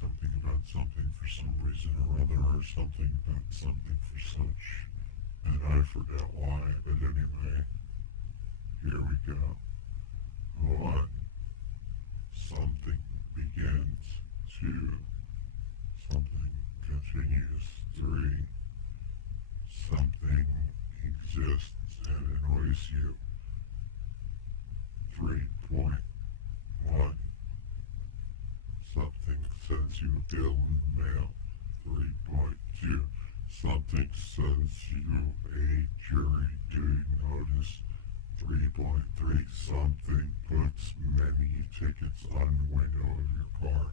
something about something for some reason or other, or something about something for such. And I forget why, but anyway, here we go. 1. Something begins. 2. Something continues. 3. Something exists and annoys you. 3.1. Something sends you a bill in the mail. 3.2. Something sends you a jury duty notice. 3.3. Something puts many tickets on the window of your car.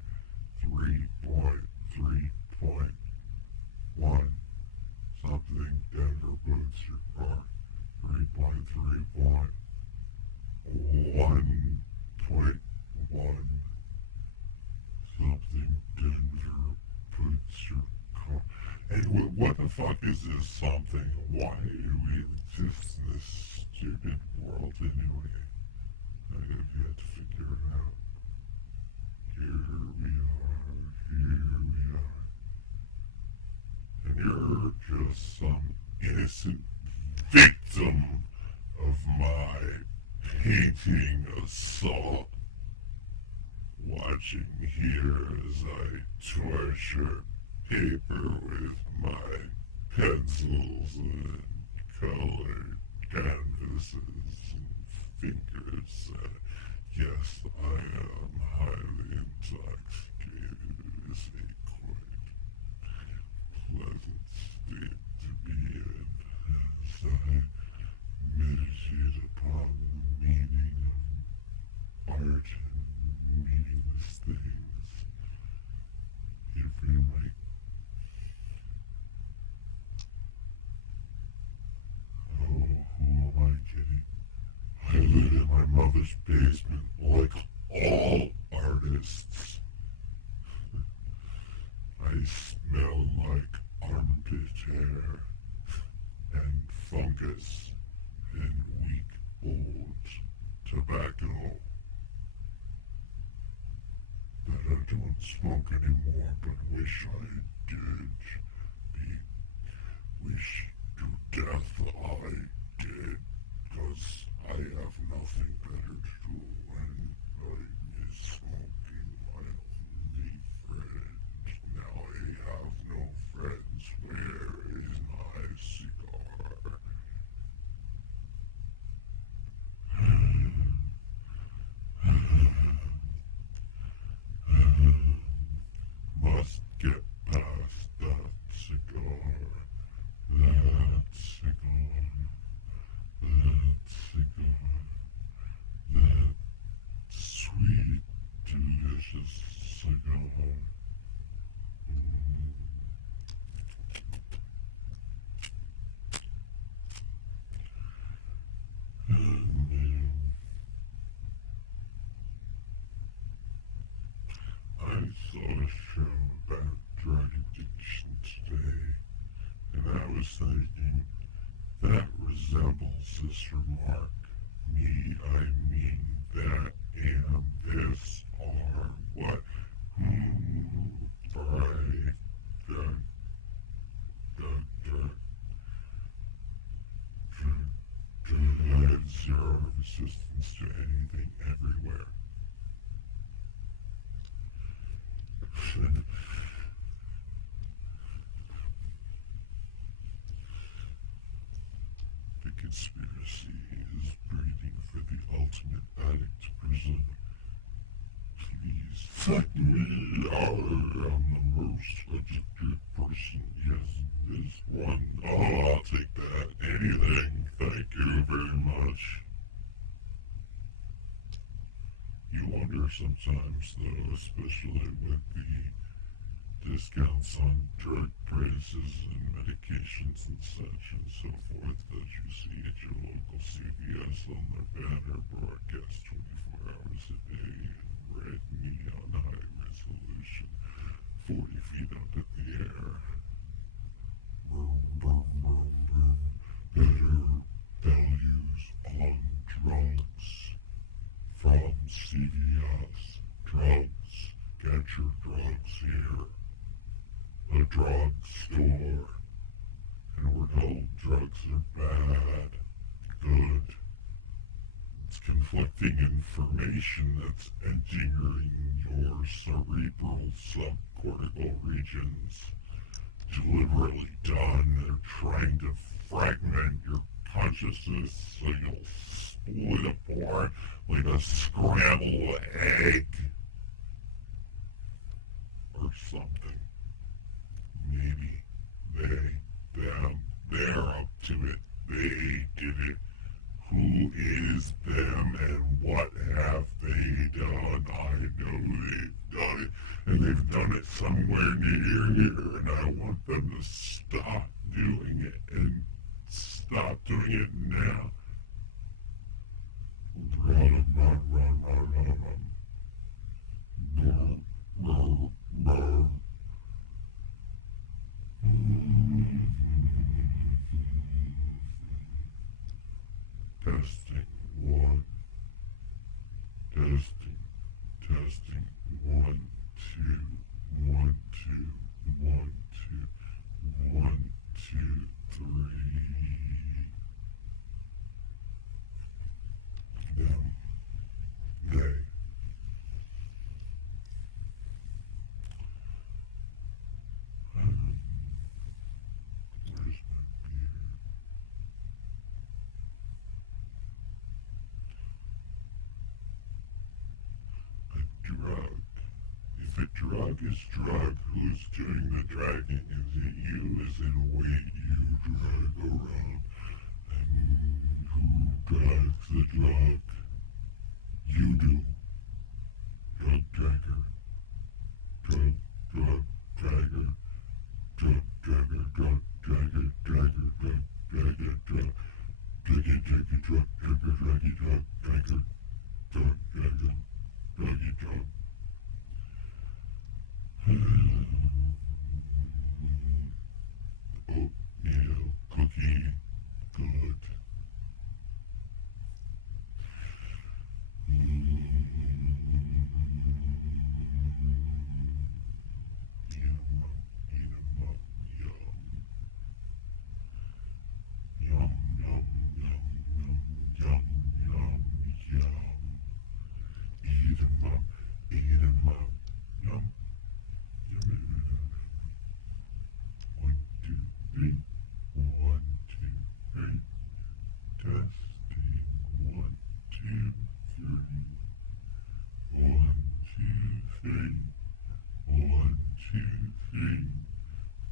3.3.1. Something Denver boots your car. 3.3.1. 1.1. Something Denver puts your car. And what the fuck is this something? Why do we exist in this stupid world anyway? I have yet to figure it out. Here we are. And you're just some innocent victim of my painting assault. Watching here as I torture paper with my pencils and colored canvases and fingers. Yes, I am highly intoxicated. It is a quite pleasant state to be in as I meditate upon the meaning of art and meaningless things. You feel like, oh, who am I kidding? I live in my mother's basement like all artists. I smell like armpit hair and fungus and weak old tobacco that I don't smoke anymore, but wish I did. Wish to death I did, 'cause I have nothing better to do when I is smoking my only friend. Now I have no friends. Where is my cigar? Must get past that cigar. That cigar. That cigar. That sweet, delicious cigar. I saw a show about drug addiction today, and I was thinking, that resembles this remark. Me, I mean, that and this are what? Right. Drug, I have zero resistance to anything everywhere. The conspiracy is breeding for the ultimate addict prison. Please let me out. I'm the most addicted person. Yes, this one. Oh, I'll take that. Anything. Thank you very much. You wonder sometimes, though, especially with the discounts on drug prices and medications and such and so forth that you see at your local CVS on their banner broadcast 24 hours a day in red neon high resolution, 40 feet up in the air. Boom, boom, boom, boom. Better values on drugs from CVS. Drugs. Get your drugs here. a drugstore and we're told drugs are bad, good. It's conflicting information that's entering your cerebral subcortical regions. Deliberately done. They're trying to fragment your consciousness so you'll split apart like a scrambled egg or something. Maybe they're up to it. They did it. Who is them and what have they done? I know they've done it, and they've done it somewhere near here, and I want them to stop doing it and stop doing it now. Run, run, run, run, run, run. Brr, brr, brr. Testing one. Testing, testing. 1, 2, 1, 2, 1, 2, 1, 2, 3. Them. They. Where's my beer? A drug. If a drug is drug, who's doing the dragging? Is it you? Is it a weight you drag around? And who drags the drug? You do. Drug dragger. Drug dragger. Drug dragger. Drug dragger. Dragger. Drug dragger. Drug dragger. Drug dragger. Draggy drug dragger. Drug dragger. Druggy drug. Oatmeal cookie. Good. Eat 'em up, eat 'em up, yum. Yum, yum, yum, yum, yum, yum, yum. Eat 'em up, eat 'em up, yum. Yum. 1, 2, 3. 1, 2, 3. Testing. 1, 2, 3. 1, 2, 3. 1, 2, 3.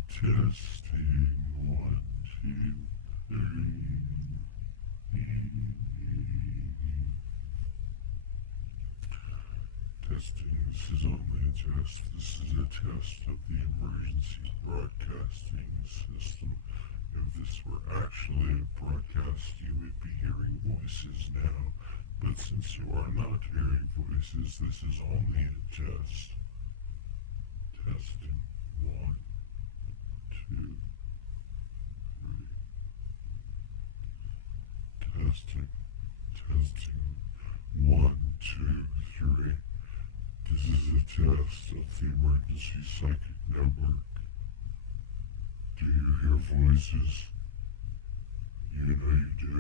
Testing. 1, 2, 3. Testing. This is only a test. This is a test of the emergency broadcasting system. If this were actually a broadcast, you would be hearing voices now. But since you are not hearing voices, this is only a test. Testing. 1, 2, 3. Testing. Testing. 1, 2, 3. This is a test of the emergency psychic network. Do you hear voices? You know you do.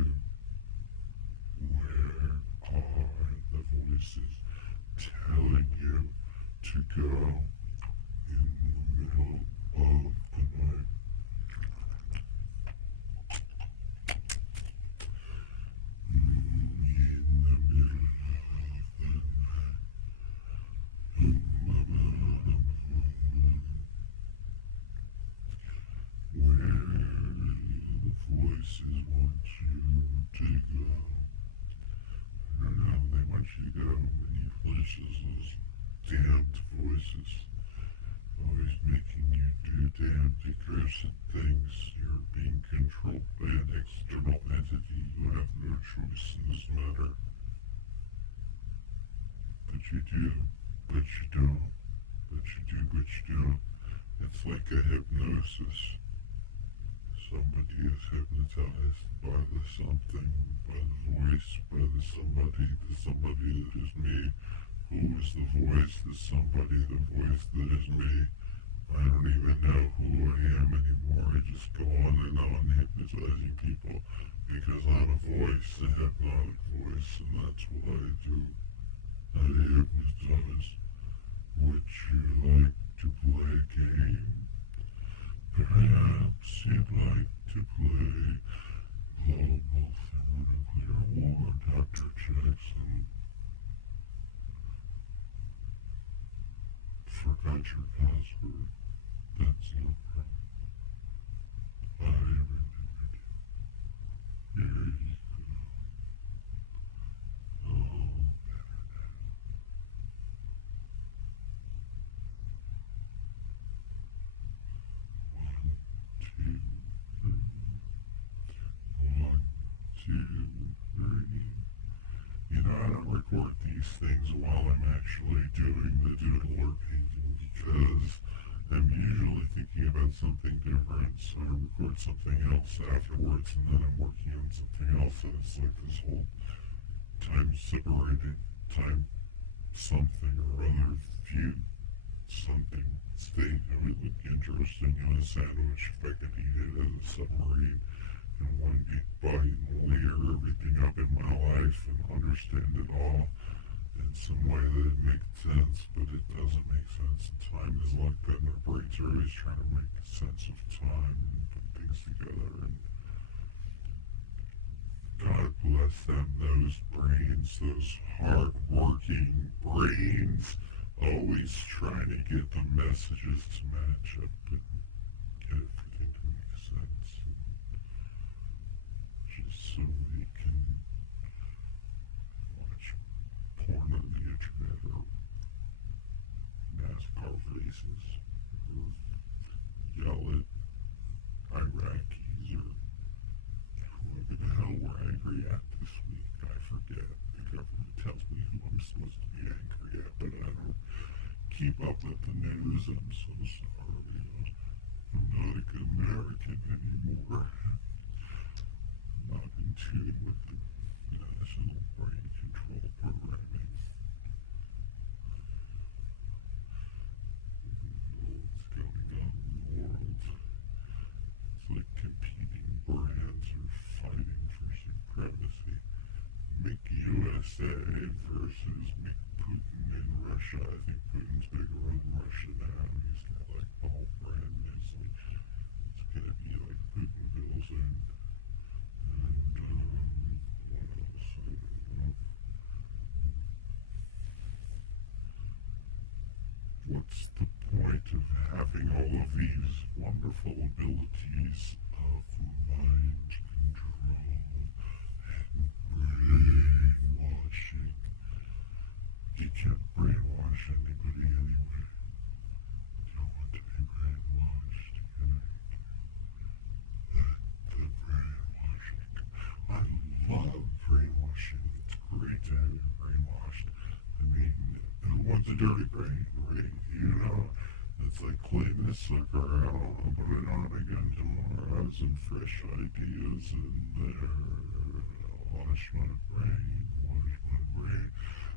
Where are the voices telling you to go in the middle of the night? In the middle of the night. Where the voices want you to go. I don't know, they want you to go many places, those damned voices. Always making you do damned accursed things. You're being controlled by an external entity. You have no choice in this matter. But you do, but you don't. But you do, but you don't. It's like a hypnosis. Somebody is hypnotized by the something, by the voice, by the somebody that is me. Who is the voice? The somebody, the voice that is me. I don't even know who I am anymore. I just go on hypnotizing people because I have a voice, a hypnotic voice, and that's what I do. I hypnotize. Would you like to play a game? Perhaps you'd like to play Global Thermonuclear War, Dr. Jackson. Forgot your password. That's no problem. I remembered. Here you go. Oh, one, two, one, two, three. You know, I don't record these things while I'm actually doing the doodle or painting because I'm usually thinking about something different, so I record something else afterwards and then I'm working on something else, and it's like this whole time separated, time something or other view something state. It would look interesting in a sandwich if I could eat it as a submarine in one big bite and layer everything up in my life and understand it all in some way that it makes sense, but it doesn't make sense. Time is like that, and our brains are always trying to make sense of time and put things together. And God bless them, those brains, those hard-working brains, always trying to get the messages to match up and get everything to make sense. Just so we can watch porn on the internet or NASCAR races or yell at Iraqis or whoever the hell we're angry at this week. I forget. The government tells me who I'm supposed to be angry at, but I don't keep up with the news. I'm so sorry. I'm not a good American anymore. Not in tune with the National Brain Control Programming. What's going on in the world? It's like competing brands are fighting for supremacy. Make USA versus make Putin in Russia. I think Putin's bigger in Russia now. He's got like the whole brand. It's like it's gonna be like Putinville's and what else? I don't know. What's the point of having all of these wonderful abilities of mind control and brainwashing? You can't brainwash anybody anyway. You don't want to be brainwashed. Let the brainwashing. I love brainwashing. It's great to have you brainwashed. I mean, who wants a dirty brain, right? You know, it's like clean this sucker out and put it on again tomorrow. Have some fresh ideas in there. Wash my brain, wash my brain,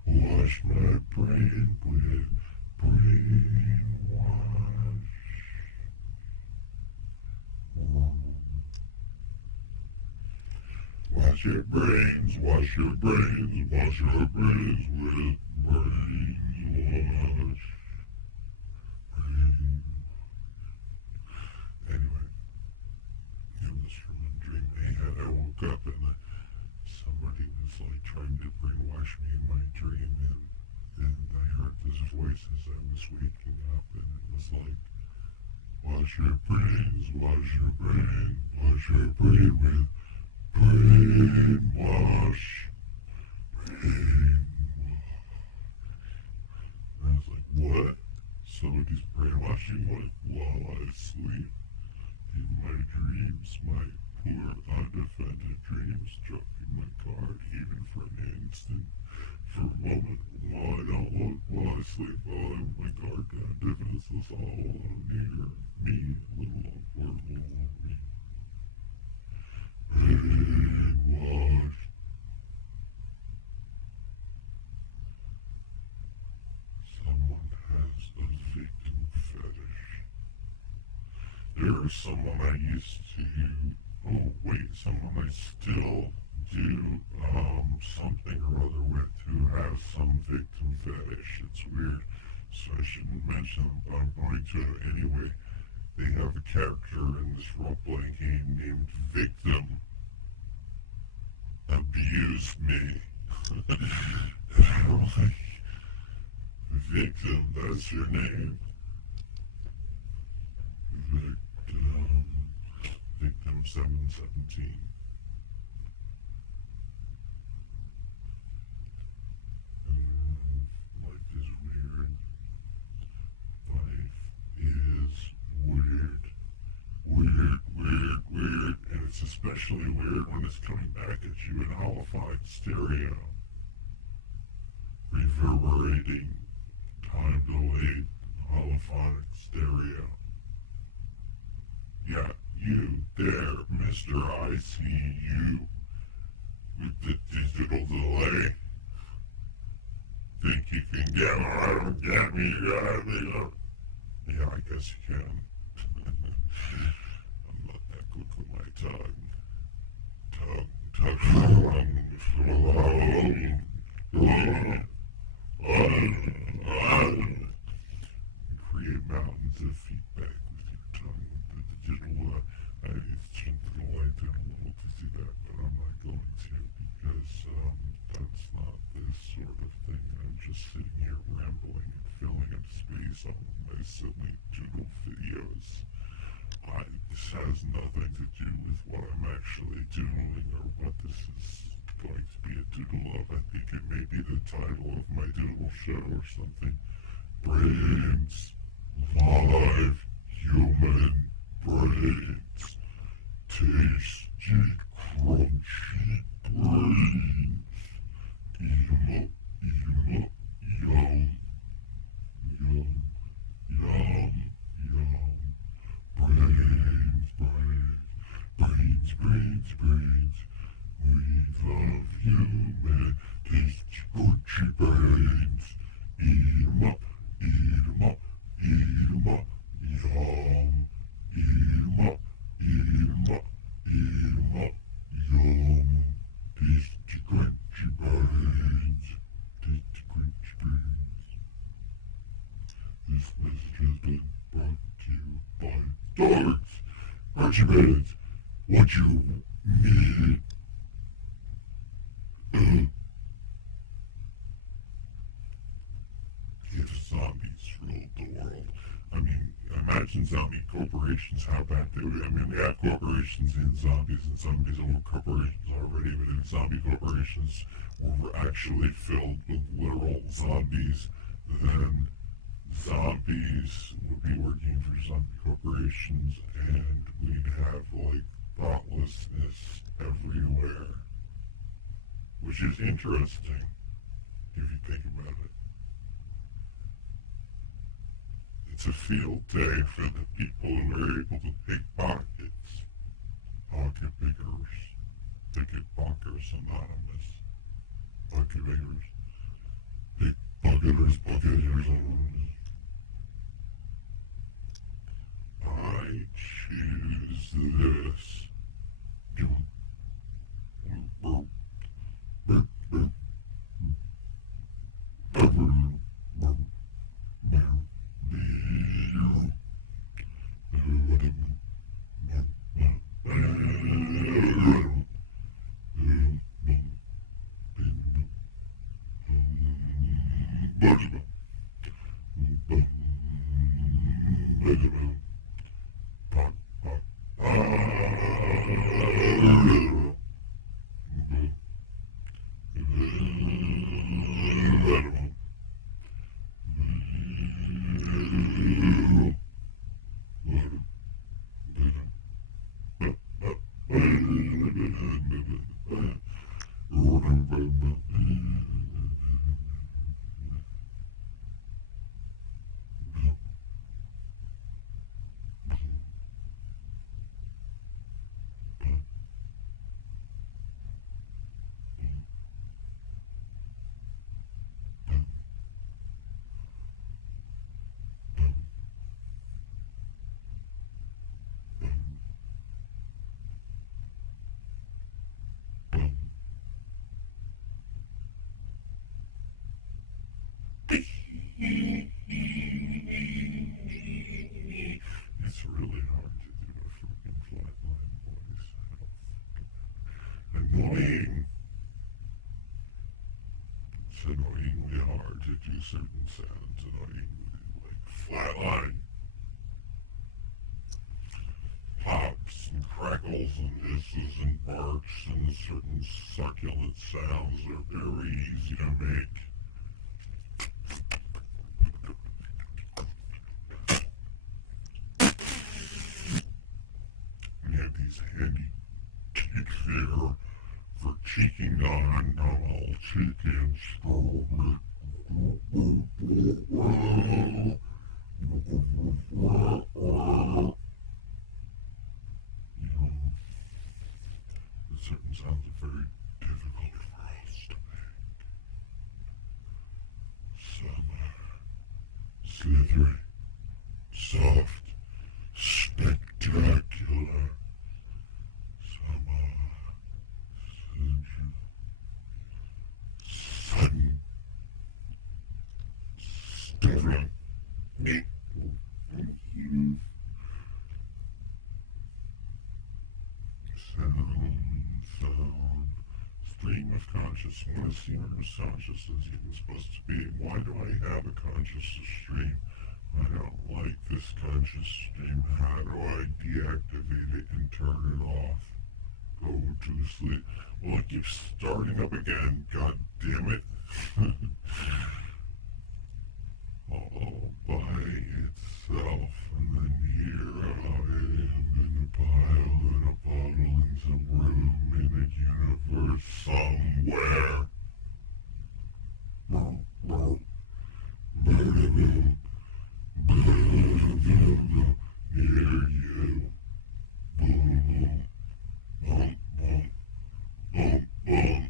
wash my brain with brainwash. Wash your brains, wash your brains, wash your brains with brainwash. Anyway, it was from a dream I had. I woke up and somebody was like trying to brainwash me in my dream, and I heard this voice as I was waking up, and it was like, wash your brains, wash your brain, wash your brain with brainwash. Brainwash. And I was like, what? Somebody's brainwashing me while I sleep. In my dreams, my poor undefended dreams, dropping my guard even for an instant, for a moment, while I don't look, while I sleep, while I have my guard down, defenseless all alone near me, little me. Brainwashed. Someone has a victim fetish. there's someone I used to, oh wait, someone I still do something or other with who has some victim fetish. It's weird, so I shouldn't mention them, but I'm going to anyway. They have a character in this role-playing game named Victim. Abuse me. I'm like, Victim, that's your name. Victim 717. Life is weird. Life is weird. Weird. And it's especially weird when it's coming back at you in holophonic stereo. Reverberating, time delayed, holophonic stereo. Yeah, you there, Mr. I see you with the digital delay. Think you can get me? I don't get me. You got me. Yeah, I guess you can. I'm not that quick with my tongue. Create mountains of feedback with your tongue. The digital, I turned the light down a little to see that, but I'm not going to because that's not this sort of thing. I'm just sitting here rambling and filling up space on my silly doodle videos. This has nothing to do with what I'm actually doing or what this is going to be a doodle of. I think it may be the title of my doodle show or something. Brains. Live human brains. Tasty, crunchy brains. Eat 'em up, yum, yum, yum, yum. Brains. We love human tasty, crunchy brains. Eat 'em up, yum. Eat 'em up, yum. Tasty, crunchy brains. This message has been brought to you by dogs. Crunchy brains. What you need. If zombies ruled the world, I mean, imagine zombie corporations, how bad they would be. I mean, they have corporations and zombies own corporations already, but if zombie corporations were actually filled with literal zombies, then zombies would be working for zombie corporations, and we'd have, like, thoughtlessness everywhere. Which is interesting, if you think about it. It's a field day for the people who are able to pick pockets. Pocket pickers. Picketpockers Anonymous. Pocket pickers. Pickpocketers Anonymous. I choose this. annoyingly hard to do certain sounds, annoyingly, like flatline, pops and crackles and hisses and barks and certain succulent sounds are very easy to make. We have these handy teeth here for cheeking on. I'll cheek and stroke certain sounds are very difficult for us to make. Some are slithery, soft, spectacular. Some are sudden, stirring. Sound, stream of conscious. When a stream of consciousness even supposed to be, why do I have a conscious stream? I don't like this conscious stream. How do I deactivate it and turn it off? Go to sleep. Well, it keeps starting up again. God damn it. All by itself. And then here I am in a pile, in a bottle, in some room, in a universe somewhere. Near you. Boom, boom, boom, boom, boom.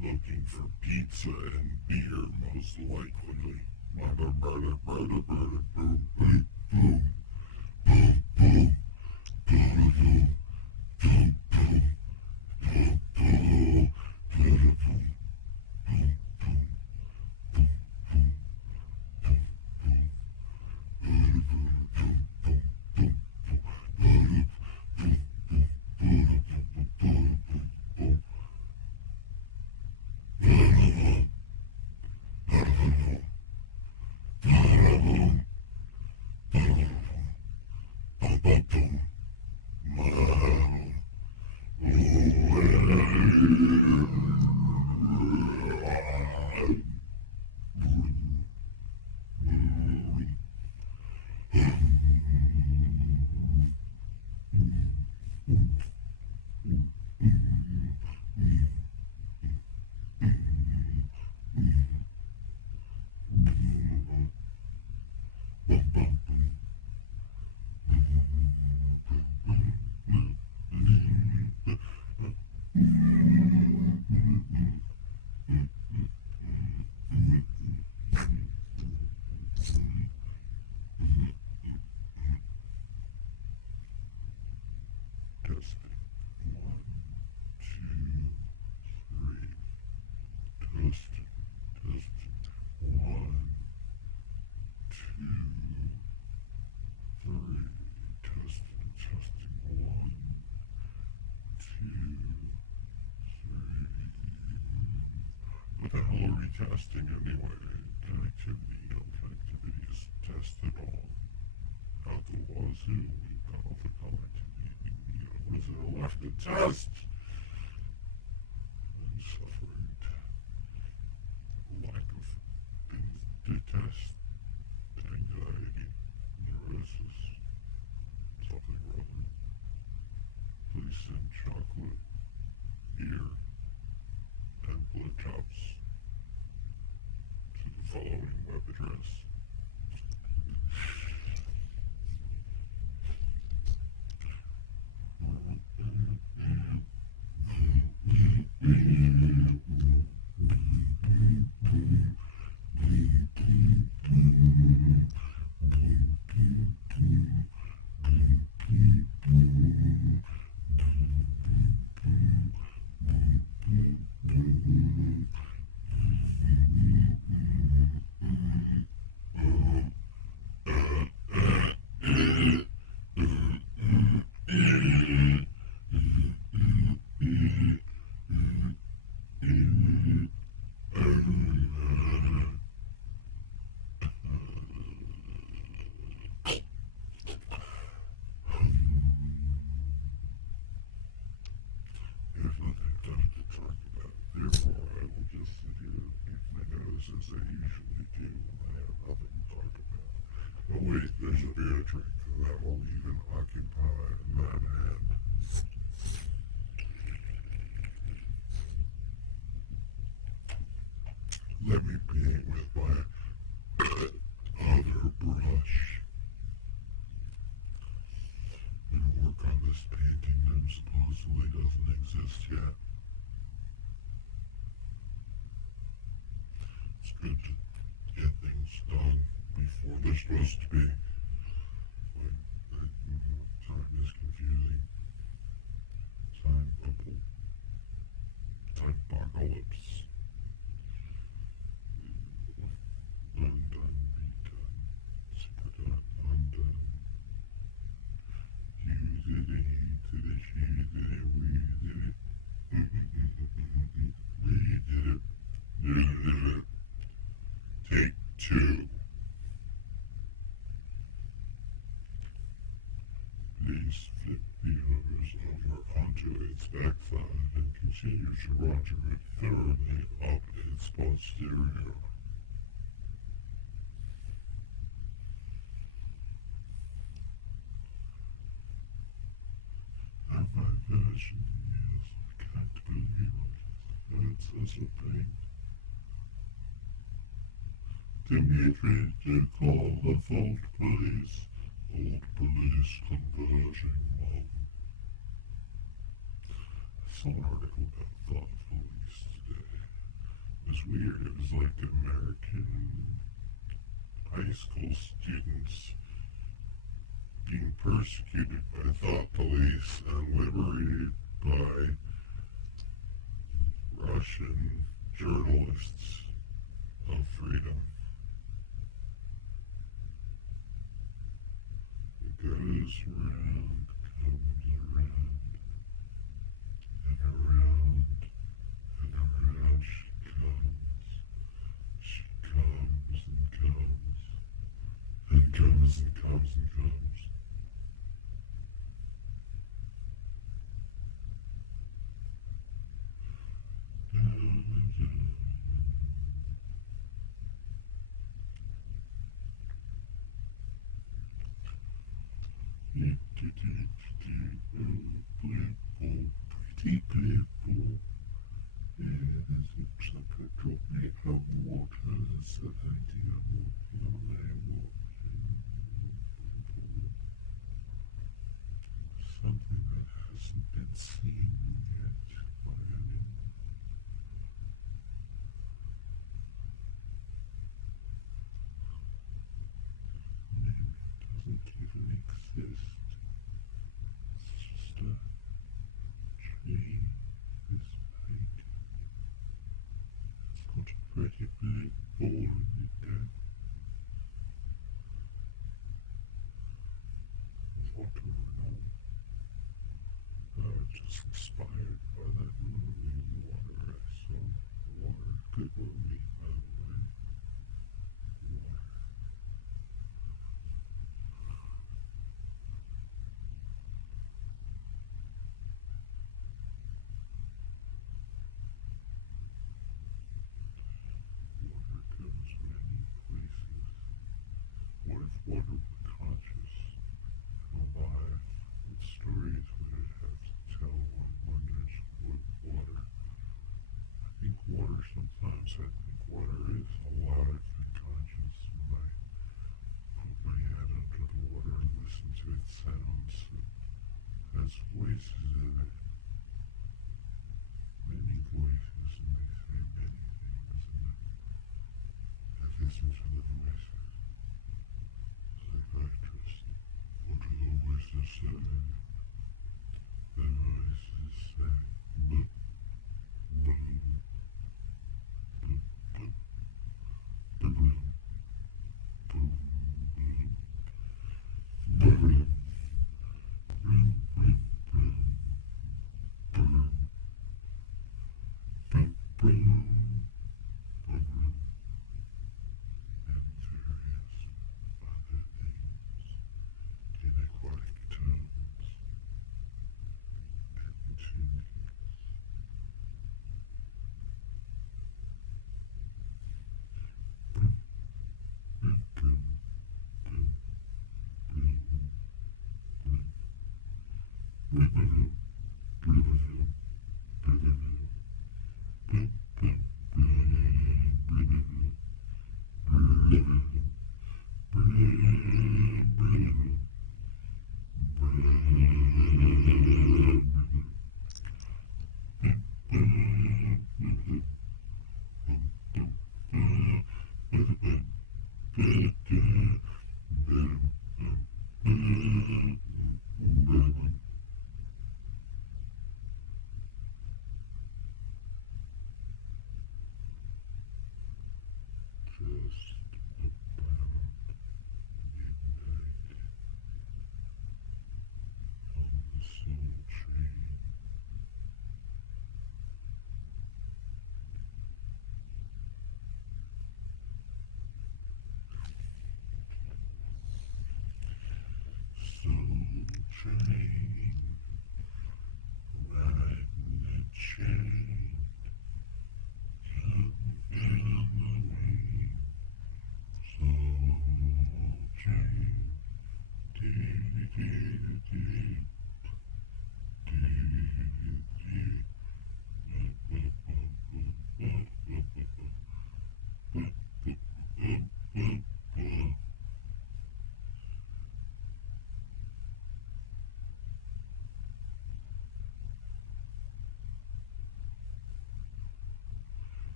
Looking for pizza and beer, most likely. Boom, boom, boom, boom, boom, boom, boom, boom, boom, boom, boom, boom, boom, boom, boom, boom. What the hell are we testing anyway? Connectivity, connectivity is tested all out the wazoo. We've got all the connectivity. What is there left to test? And suffering. Lack of things to test. Anxiety, neurosis, something or other. Please send chocolate, beer, and blood drops to the following web address. as they usually do when they have nothing to talk about. Oh wait, there's a beer drink that will even occupy that hand. Let me paint with my other brush and work on this painting that supposedly doesn't exist yet. It's good to get things done before they're supposed to be. Time is confusing. Time bubble. Time apocalypse. Undone, redone. Super done, undone. You did it, he did it, she did it, we did it. We did it. Did it. Take two. Please flip the universe over onto its backside and continue to roger it thoroughly up its posterior. And my version is, I can't believe it. It's such a pain. Dimitri, to call the fault police. Old police conversion mode. I saw an article about thought police today. It was weird. It was like American high school students being persecuted by thought police and liberated by Russian journalists of freedom. It goes around, comes around, and around, and around she comes. She comes and comes, and comes and comes and comes. Pretty playful. Yes, it's like a droplet of water. That's the idea of walking on there, something that hasn't been seen yet by anyone. Maybe it doesn't even exist. It's just a tree this big. It's got a pretty big ball in it there. Water and all. Just inspired by that movie, Water. I saw Water. Good movie, by the way. Water. Water goes many places. What if water were conscious and alive? What stories would it have to tell? One wonders what water. I think water sometimes, I think water is alive and conscious. When I put my head under the water and listen to its sounds, it has voices in it. Many voices, and they say many things, and I listen to the voices. Psychiatrist, what do the voices say? The voices say, boop, boop, boop, boop, boop, boop, boop, boop, boop, boom, boom, boom, boom, boom, boom, boom, and various other things in aquatic tones and tunings.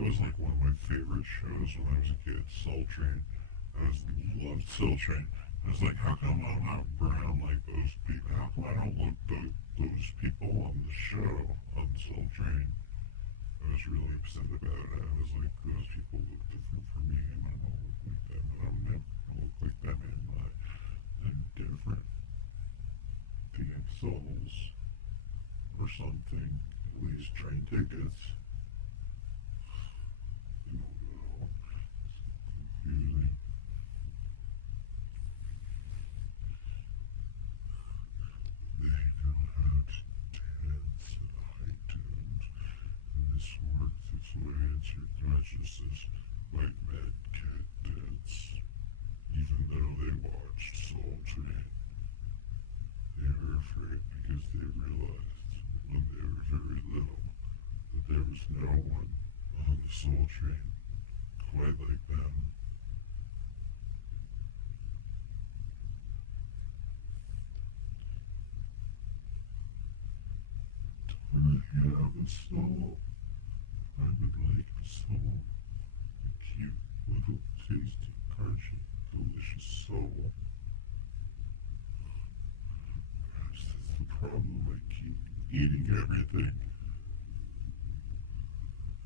That was like one of my favorite shows when I was a kid, Soul Train. Loved Soul Train. I was like, how come I'm not brown like those people? How come I don't look like those people on the show on Soul Train? I was really upset about it. I was like, those people look different from me, and I don't look like them. And I'm never gonna look like them in my. They're different. They have souls or something. At least train tickets. Usually they know how to dance at heightened, and this works its way into your consciousness like Mad Cat Dance. Even though they watched Soul Train, they were afraid because they realized when they were very little that there was no one on the Soul Train quite like them. When I have a soul, I would like a soul, a cute little tasty, crunchy, delicious soul. Perhaps that's the problem. I keep eating everything.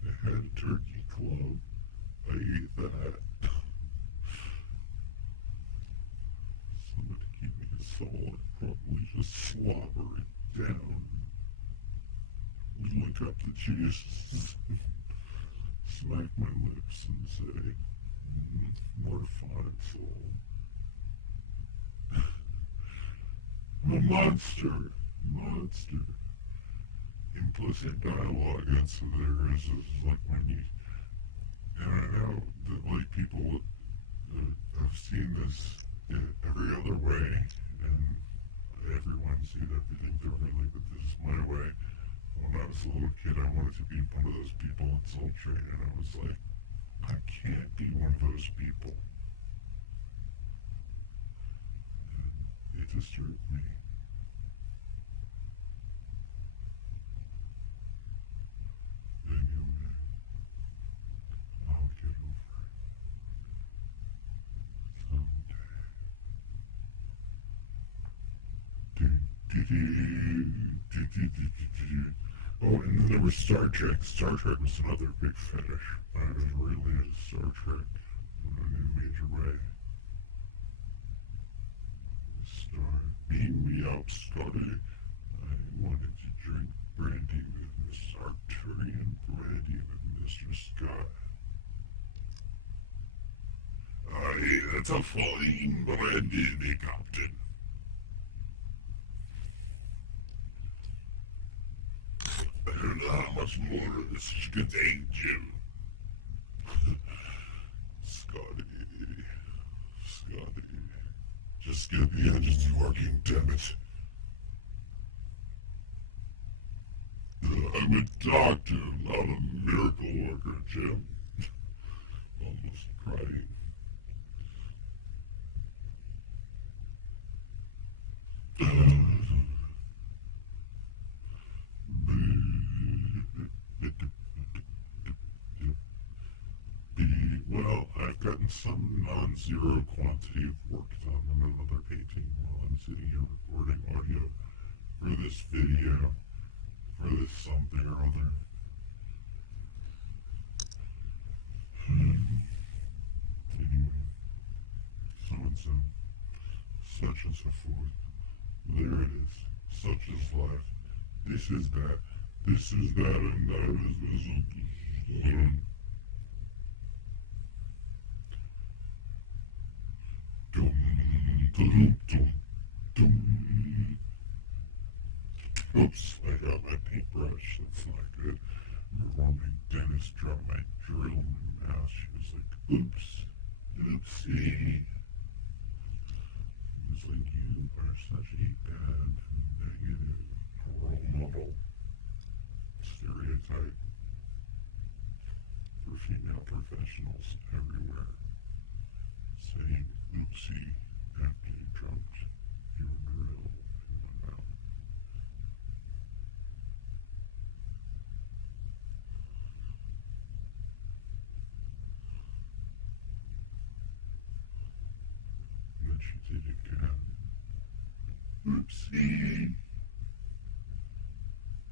I had a turkey club. I ate that. Somebody give me a soul. I'd probably just slobber it down. Lick up the juices, smack my lips, and say, mortified soul. I'm a monster, monster. Implicit dialogue, that's what there is like when you, and I know that like people have seen this every other way, and everyone's seen everything differently, but this is my way. When I was a little kid, I wanted to be one of those people on Soul Train, and I was like, I can't be one of those people. And it disturbed me. Anyway, I'll get over it someday. Oh, and then there was Star Trek. Star Trek was another big fetish. I was really into Star Trek in a major way. Star, beam me up, Scotty. I wanted to drink brandy with Miss Arcturian brandy with Mr. Scott. Aye, that's a fine brandy, Captain. I don't know how much more of this contains you. Scotty. Scotty. Just get the engines working, damn it. I'm a doctor, not a miracle worker, Jim. Almost crying. Well, I've gotten some non-zero quantity of work done on another painting while I'm sitting here recording audio for this video, for this something or other. Anyway, so-and-so, such and so forth. There it is. Such is life. This is that. This is that, and that is this. Dum, dum, dum, dum. Oops, I got my paintbrush. That's not good. Before my dentist dropped my drill in my mouth, she was like, oops, oopsie. It was like, you are such a bad, negative role model stereotype for female professionals everywhere. Saying oopsie after you dropped your drill in my mouth. And then she did it again. Oopsie!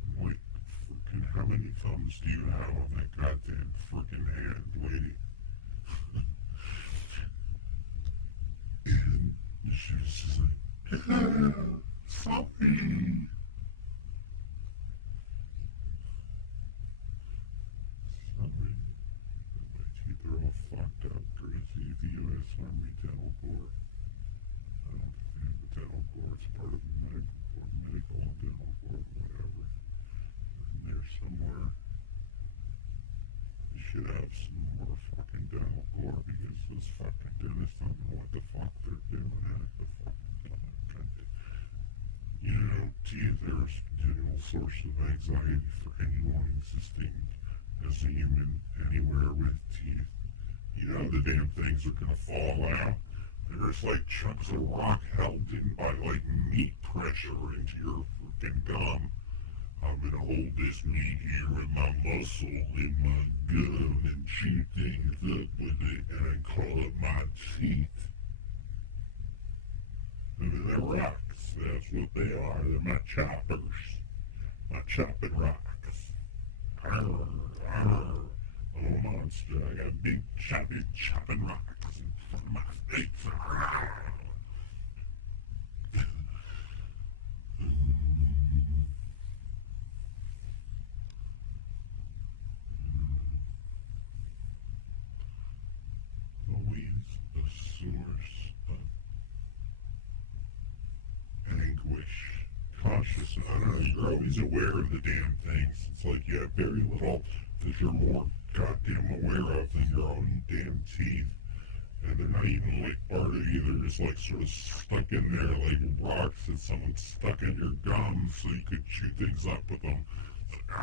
I'm like, freaking, how many thumbs do you have on that goddamn freaking hand, lady? And she was just like, sorry. Sorry. My teeth are all fucked up, crazy. The U.S. Army Dental Board. I don't think they have a dental board. It's part of the medical and dental board, whatever. In there somewhere. You should have some more fucking dental board because those fucking dentists don't know what the fuck they're doing. You know, teeth are a continual source of anxiety for anyone existing as a human anywhere with teeth. You know the damn things are gonna fall out. There's like chunks of rock held in by like meat pressure into your freaking gum. I'm gonna hold this meat here in my muscle, in my gum, and chew things up with it, and I call it my teeth. I mean, they're rocks. That's what they are. They're my choppers. My chopping rocks. Arr, arr. Little monster. I got big chopping rocks in front of my face. Arr. Always a source of anguish, cautious. I don't know, you're always aware of the damn things. It's like you have very little that you're more goddamn aware of than your own damn teeth. And they're not even like part of you, they're just like sort of stuck in there like rocks that someone stuck in your gums so you could chew things up with them. It's like, I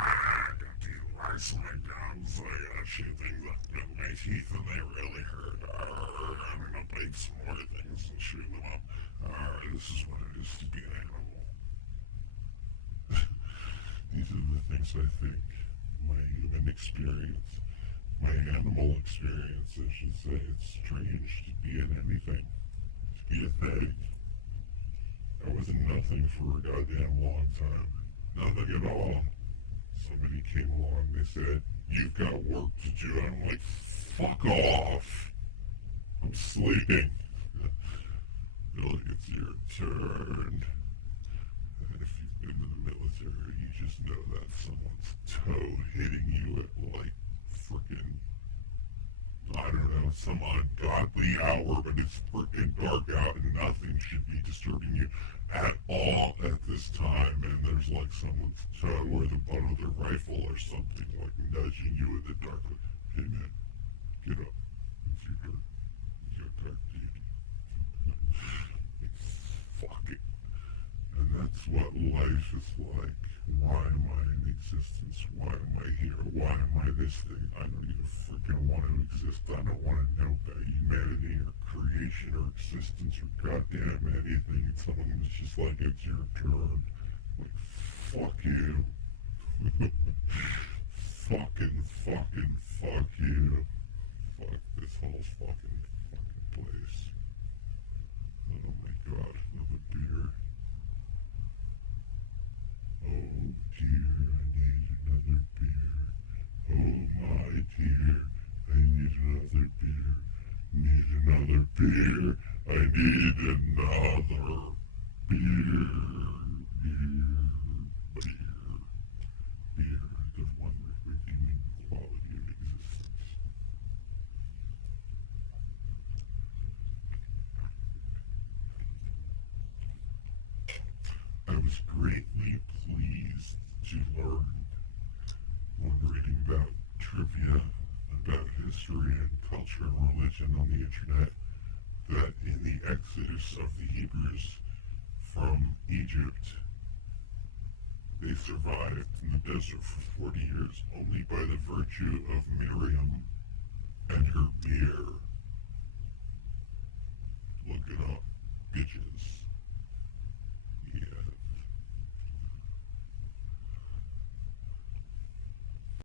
got these rocks in my gums, I gotta chew things up with my teeth and they really hurt. I'm gonna break some more things and chew them up. This is what it is to be an animal. These are the things I think. My human experience. My animal experience, I should say. It's strange to be in anything. To be a thing. I was in nothing for a goddamn long time. Nothing at all. Somebody came along, they said, you've got work to do. I'm like, fuck off. I'm sleeping. Billy, it's your turn. And if you've been in the military, you just know that someone's toe hitting you at like frickin', I don't know, some ungodly hour, but it's frickin' dark out and nothing should be disturbing you at all at this time. And there's like someone's toe or the butt of their rifle or something like nudging you in the dark. Hey man, get up. It's your turn. It's your turn, dude. Fuck it. And that's what life is like Why am I in existence? Why am I here? Why am I this thing? I don't even freaking want to exist. I don't want to know about humanity or creation or existence or goddamn anything. It's just like it's your turn. Like, fuck you. Fuck you. Fuck this whole fucking place. Oh my god, another beer. Oh dear, I need another beer. Oh my dear, I need another beer. Need another beer. I need another beer. Beer, the one redeeming quality of existence. I was greatly pleased to learn when reading about trivia about history and culture and religion on the internet that in the exodus of the Hebrews from Egypt, they survived in the desert for 40 years only by the virtue of Miriam and her beer.